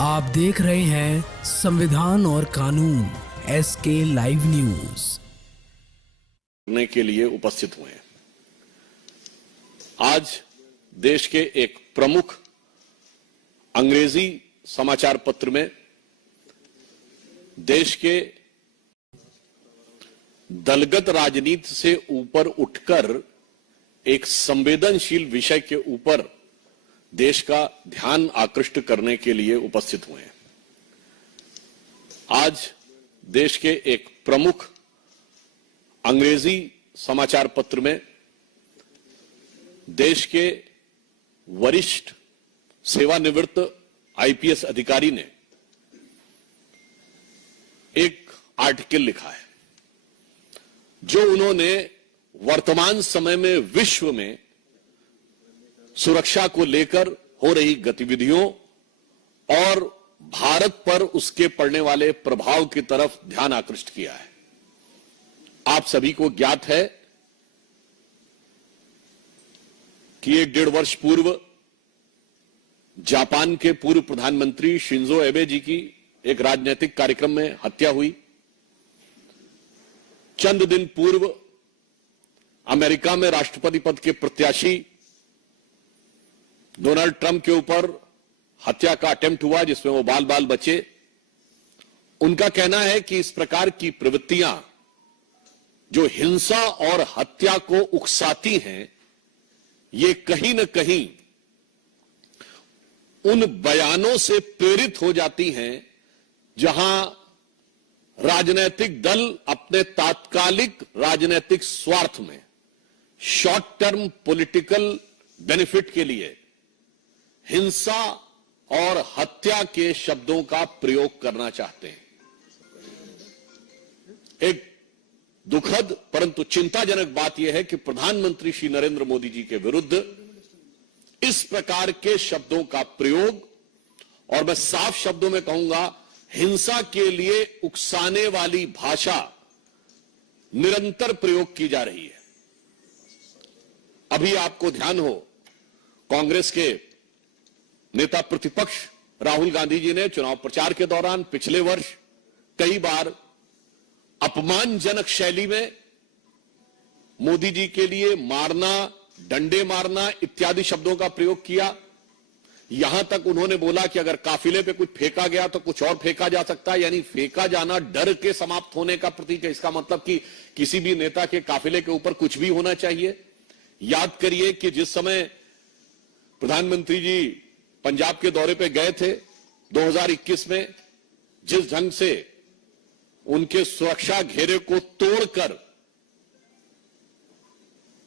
आप देख रहे हैं संविधान और कानून SK लाइव न्यूज करने के लिए उपस्थित हुए हैं। आज देश के एक प्रमुख अंग्रेजी समाचार पत्र में देश के दलगत राजनीति से ऊपर उठकर एक संवेदनशील विषय के ऊपर देश का ध्यान आकृष्ट करने के लिए उपस्थित हुए हैं। आज देश के एक प्रमुख अंग्रेजी समाचार पत्र में देश के वरिष्ठ सेवानिवृत्त IPS अधिकारी ने एक आर्टिकल लिखा है जो उन्होंने वर्तमान समय में विश्व में सुरक्षा को लेकर हो रही गतिविधियों और भारत पर उसके पड़ने वाले प्रभाव की तरफ ध्यान आकृष्ट किया है। आप सभी को ज्ञात है कि 1.5 वर्ष पूर्व जापान के पूर्व प्रधानमंत्री शिंजो एबे जी की एक राजनीतिक कार्यक्रम में हत्या हुई। चंद दिन पूर्व अमेरिका में राष्ट्रपति पद के प्रत्याशी डोनाल्ड ट्रंप के ऊपर हत्या का अटेम्प्ट हुआ जिसमें वो बाल बाल बचे। उनका कहना है कि इस प्रकार की प्रवृत्तियां जो हिंसा और हत्या को उकसाती हैं, ये कहीं न कहीं उन बयानों से प्रेरित हो जाती हैं जहां राजनीतिक दल अपने तात्कालिक राजनीतिक स्वार्थ में शॉर्ट टर्म पॉलिटिकल बेनिफिट के लिए हिंसा और हत्या के शब्दों का प्रयोग करना चाहते हैं। एक दुखद परंतु चिंताजनक बात यह है कि प्रधानमंत्री श्री नरेंद्र मोदी जी के विरुद्ध इस प्रकार के शब्दों का प्रयोग, और मैं साफ शब्दों में कहूंगा हिंसा के लिए उकसाने वाली भाषा निरंतर प्रयोग की जा रही है। अभी आपको ध्यान हो, कांग्रेस के नेता प्रतिपक्ष राहुल गांधी जी ने चुनाव प्रचार के दौरान पिछले वर्ष कई बार अपमानजनक शैली में मोदी जी के लिए मारना, डंडे मारना इत्यादि शब्दों का प्रयोग किया। यहां तक उन्होंने बोला कि अगर काफिले पे कुछ फेंका गया तो कुछ और फेंका जा सकता है, यानी फेंका जाना डर के समाप्त होने का प्रतीक है। इसका मतलब कि किसी भी नेता के काफिले के ऊपर कुछ भी होना चाहिए। याद करिए कि जिस समय प्रधानमंत्री जी पंजाब के दौरे पे गए थे 2021 में, जिस ढंग से उनके सुरक्षा घेरे को तोड़कर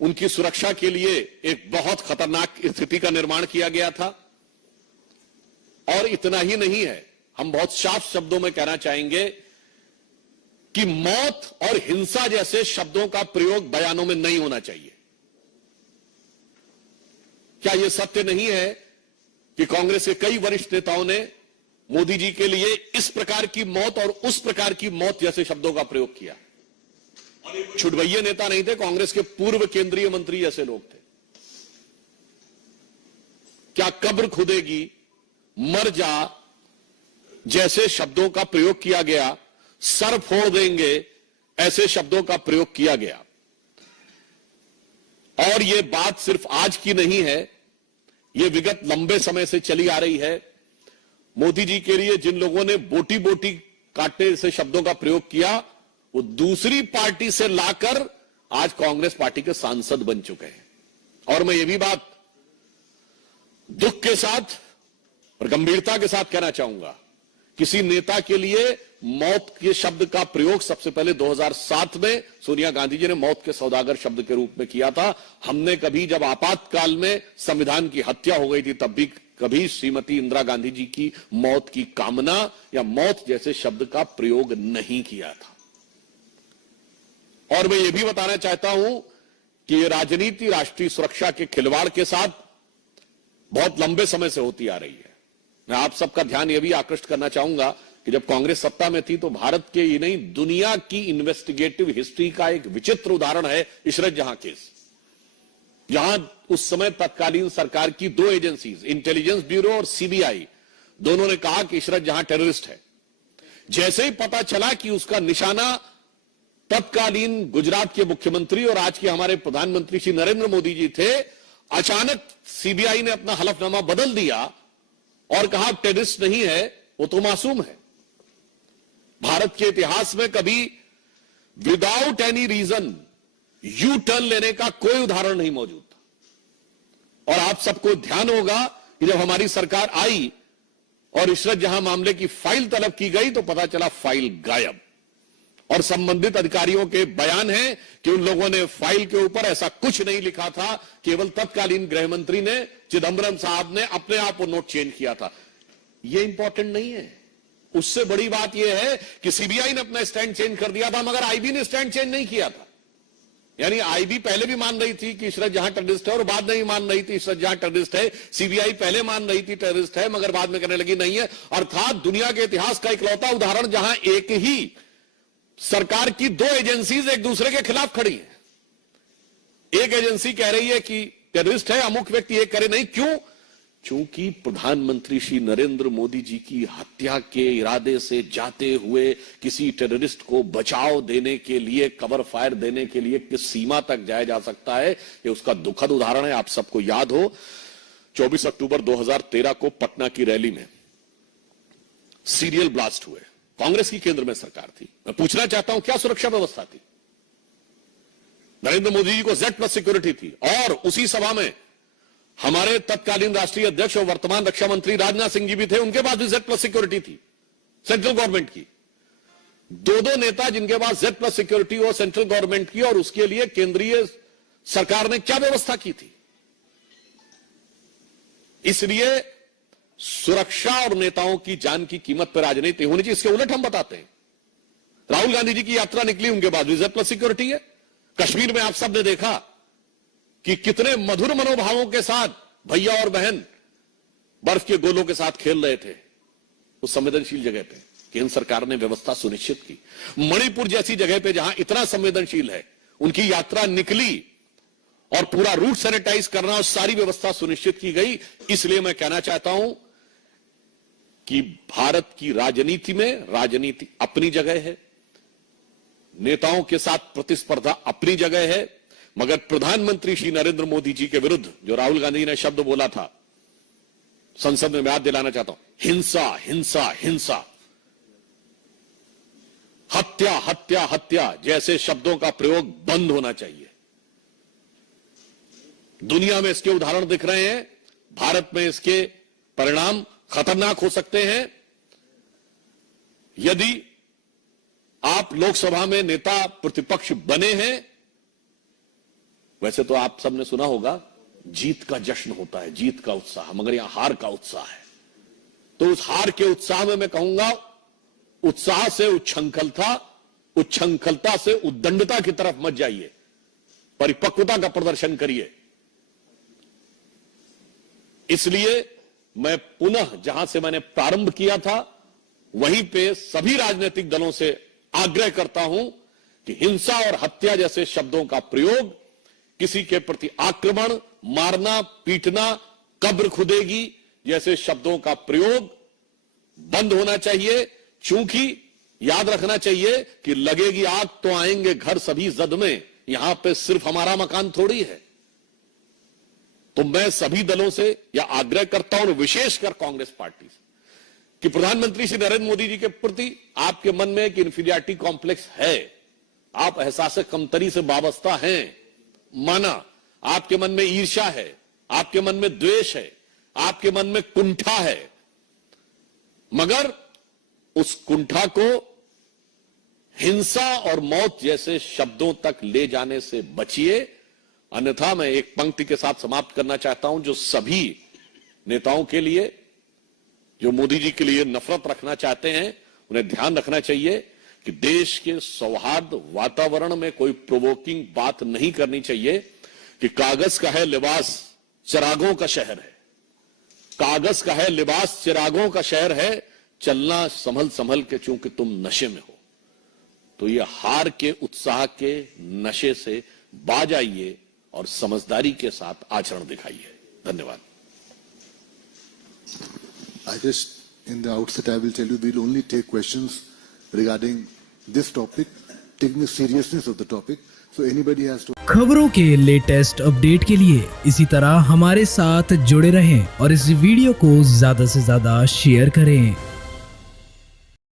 उनकी सुरक्षा के लिए एक बहुत खतरनाक स्थिति का निर्माण किया गया था। और इतना ही नहीं है, हम बहुत साफ शब्दों में कहना चाहेंगे कि मौत और हिंसा जैसे शब्दों का प्रयोग बयानों में नहीं होना चाहिए। क्या यह सत्य नहीं है कि कांग्रेस के कई वरिष्ठ नेताओं ने मोदी जी के लिए इस प्रकार की मौत और उस प्रकार की मौत जैसे शब्दों का प्रयोग किया? छुटभैये नेता नहीं थे, कांग्रेस के पूर्व केंद्रीय मंत्री जैसे लोग थे। क्या कब्र खुदेगी, मर जा जैसे शब्दों का प्रयोग किया गया, सर फोड़ देंगे ऐसे शब्दों का प्रयोग किया गया। और यह बात सिर्फ आज की नहीं है, यह विगत लंबे समय से चली आ रही है। मोदी जी के लिए जिन लोगों ने बोटी बोटी काटने से शब्दों का प्रयोग किया, वो दूसरी पार्टी से लाकर आज कांग्रेस पार्टी के सांसद बन चुके हैं। और मैं ये भी बात दुख के साथ और गंभीरता के साथ कहना चाहूंगा, किसी नेता के लिए मौत के शब्द का प्रयोग सबसे पहले 2007 में सोनिया गांधी जी ने मौत के सौदागर शब्द के रूप में किया था। हमने कभी जब आपातकाल में संविधान की हत्या हो गई थी तब भी कभी श्रीमती इंदिरा गांधी जी की मौत की कामना या मौत जैसे शब्द का प्रयोग नहीं किया था। और मैं ये भी बताना चाहता हूं कि यह राजनीति राष्ट्रीय सुरक्षा के खिलवाड़ के साथ बहुत लंबे समय से होती आ रही है। मैं आप सबका ध्यान यह भी आकृष्ट करना चाहूंगा कि जब कांग्रेस सत्ता में थी तो भारत के ही नहीं दुनिया की इन्वेस्टिगेटिव हिस्ट्री का एक विचित्र उदाहरण है इशरत जहां केस। जहां उस समय तत्कालीन सरकार की दो एजेंसीज, इंटेलिजेंस ब्यूरो और सीबीआई, दोनों ने कहा कि इशरत जहां टेररिस्ट है। जैसे ही पता चला कि उसका निशाना तत्कालीन गुजरात के मुख्यमंत्री और आज के हमारे प्रधानमंत्री श्री नरेंद्र मोदी जी थे, अचानक सीबीआई ने अपना हलफनामा बदल दिया और कहा टेररिस्ट नहीं है, वो तो मासूम है। भारत के इतिहास में कभी without any reason U turn लेने का कोई उदाहरण नहीं मौजूद था। और आप सबको ध्यान होगा कि जब हमारी सरकार आई और इशरत जहां मामले की फाइल तलब की गई तो पता चला फाइल गायब, और संबंधित अधिकारियों के बयान है कि उन लोगों ने फाइल के ऊपर ऐसा कुछ नहीं लिखा था, केवल तत्कालीन गृह मंत्री ने, चिदंबरम साहब ने अपने आप वो नोट चेंज किया था। ये इंपॉर्टेंट नहीं है। उससे बड़ी बात यह है कि सीबीआई ने अपना स्टैंड चेंज कर दिया था, मगर आईबी ने स्टैंड चेंज नहीं किया था। यानी आईबी पहले भी मान रही थी कि इशरत जहां टेररिस्ट है और बाद में भी मान रही थी इशरत जहां टेररिस्ट है। सीबीआई पहले मान रही थी टेररिस्ट है, मगर बाद में कहने लगी नहीं है। अर्थात दुनिया के इतिहास का इकलौता उदाहरण जहां एक ही सरकार की दो एजेंसीज एक दूसरे के खिलाफ खड़ी है। एक एजेंसी कह रही है कि टेररिस्ट है अमुक व्यक्ति, एक करे नहीं। क्यों? चूंकि प्रधानमंत्री श्री नरेंद्र मोदी जी की हत्या के इरादे से जाते हुए किसी टेररिस्ट को बचाव देने के लिए, कवर फायर देने के लिए किस सीमा तक जाया जा सकता है, ये उसका दुखद उदाहरण है। आप सबको याद हो 24 अक्टूबर 2013 को पटना की रैली में सीरियल ब्लास्ट हुए। कांग्रेस की केंद्र में सरकार थी। मैं पूछना चाहता हूं क्या सुरक्षा व्यवस्था थी? नरेंद्र मोदी जी को Z+ सिक्योरिटी थी, और उसी सभा में हमारे तत्कालीन राष्ट्रीय अध्यक्ष और वर्तमान रक्षा मंत्री राजनाथ सिंह जी भी थे, उनके पास भी Z+ सिक्योरिटी थी सेंट्रल गवर्नमेंट की। दो नेता जिनके पास Z+ सिक्योरिटी हो सेंट्रल गवर्नमेंट की, और उसके लिए केंद्रीय सरकार ने क्या व्यवस्था की थी? इसलिए सुरक्षा और नेताओं की जान की कीमत पर राजनीति होनी चाहिए। इसके उलट हम बताते हैं, राहुल गांधी जी की यात्रा निकली, उनके पास भी Z+ सिक्योरिटी है। कश्मीर में आप सब ने देखा कि कितने मधुर मनोभावों के साथ भैया और बहन बर्फ के गोलों के साथ खेल रहे थे उस संवेदनशील जगह पे। केंद्र सरकार ने व्यवस्था सुनिश्चित की। मणिपुर जैसी जगह पे जहां इतना संवेदनशील है, उनकी यात्रा निकली और पूरा रूट सैनिटाइज करना और सारी व्यवस्था सुनिश्चित की गई। इसलिए मैं कहना चाहता हूं कि भारत की राजनीति में राजनीति अपनी जगह है, नेताओं के साथ प्रतिस्पर्धा अपनी जगह है, मगर प्रधानमंत्री श्री नरेंद्र मोदी जी के विरुद्ध जो राहुल गांधी ने शब्द बोला था, संसद में याद दिलाना चाहता हूं, हिंसा हिंसा हिंसा, हत्या हत्या हत्या जैसे शब्दों का प्रयोग बंद होना चाहिए। दुनिया में इसके उदाहरण दिख रहे हैं, भारत में इसके परिणाम खतरनाक हो सकते हैं। यदि आप लोकसभा में नेता प्रतिपक्ष बने हैं, वैसे तो आप सबने सुना होगा जीत का जश्न होता है, जीत का उत्साह, मगर यहां हार का उत्साह है। तो उस हार के उत्साह में मैं कहूंगा, उत्साह से उच्छृंखलता, उच्छृंखलता से उद्दंडता की तरफ मत जाइए, परिपक्वता का प्रदर्शन करिए। इसलिए मैं पुनः जहां से मैंने प्रारंभ किया था वहीं पे सभी राजनीतिक दलों से आग्रह करता हूं कि हिंसा और हत्या जैसे शब्दों का प्रयोग, किसी के प्रति आक्रमण, मारना, पीटना, कब्र खुदेगी जैसे शब्दों का प्रयोग बंद होना चाहिए। चूंकि याद रखना चाहिए कि लगेगी आग तो आएंगे घर सभी जद में, यहां पे सिर्फ हमारा मकान थोड़ी है। तो मैं सभी दलों से यह आग्रह करता हूं, विशेषकर कांग्रेस पार्टी से, कि प्रधानमंत्री श्री नरेंद्र मोदी जी के प्रति आपके मन में एक इंफीरियरिटी कॉम्प्लेक्स है, आप एहसास कमतरी से वाबस्ता हैं, माना, आपके मन में ईर्ष्या है, आपके मन में द्वेष है, आपके मन में कुंठा है, मगर उस कुंठा को हिंसा और मौत जैसे शब्दों तक ले जाने से बचिए। अन्यथा मैं एक पंक्ति के साथ समाप्त करना चाहता हूं, जो सभी नेताओं के लिए, जो मोदी जी के लिए नफरत रखना चाहते हैं, उन्हें ध्यान रखना चाहिए कि देश के सौहार्द वातावरण में कोई प्रोवोकिंग बात नहीं करनी चाहिए कि कागज का है लिबास चिरागों का शहर है, कागज का है लिबास चिरागों का शहर है, चलना संभल संभल के चूंकि तुम नशे में हो। तो ये हार के उत्साह के नशे से बाज आइए और समझदारी के साथ आचरण दिखाइए। धन्यवाद। I just in the outset, I will tell you we'll only take questions regarding this topic, taking the seriousness of the topic. So anybody has to. खबरों के लेटेस्ट अपडेट के लिए इसी तरह हमारे साथ जुड़े रहें और इस वीडियो को ज्यादा से ज्यादा शेयर करें।